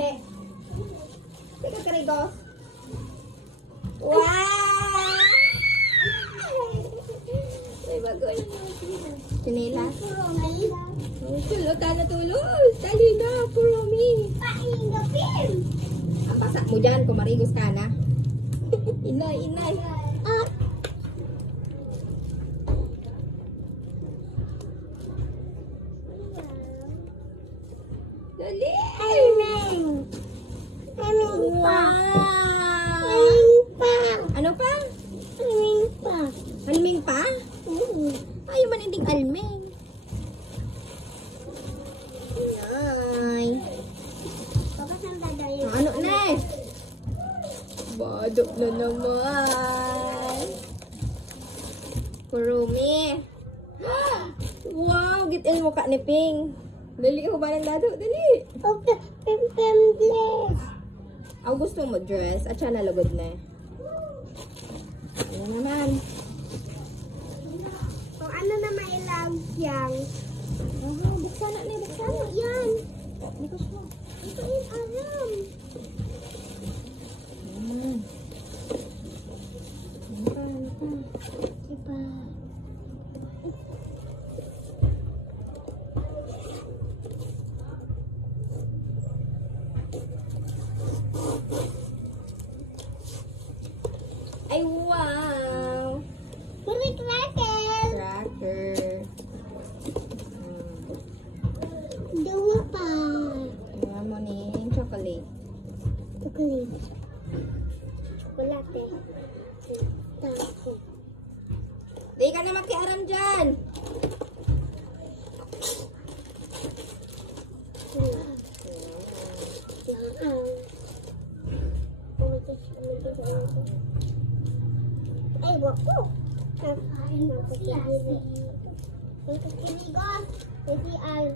dali. Teka, karigos. Wow! Ay, bagoy. Sinila. Oh, tulo, tana tulos. Dali na, Kuromi. Ang basa mo dyan, kumarigos ka na. Inay, inay. Ah. Dali! Wow! Ano pa? Alming pa? Ayaw man hindi alming. Inay. Ano na? Badok na naman. Kurumi. Wow, gitin mo ka ni Ping. Dali ko ba ng dado? Dali. Ang gusto mo dress at siya nalagod na. Ano naman? Kung ano na may love yang. Buksan na. Ano yan? Likos mo. Ito yung alam. Ano pa? Diba? Ay, wow! May cracker. Cracker. Dua pa. Tingnan mo ni chocolate. Chocolate. Chocolate. Tapo. Di ka na makiaram dyan. Ay, wako. Kakain na ko sa dili. Ang kakiligon. Kasi al.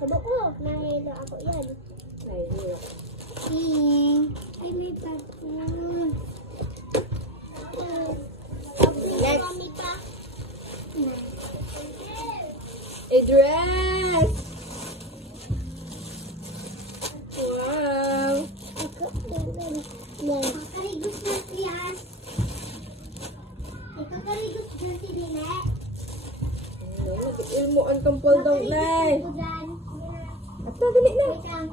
Sabo ko. Nahilo ako yan. Ay, may bago. Next. A dress. Wow. Kakarigus na siyan. Kakarigus na si Nene. Ilmuan kang pull down na. At na, dali na. Wait lang.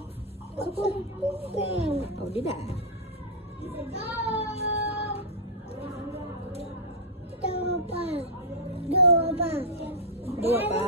Oh, di na. Dua pa. Dua pa. Dua pa?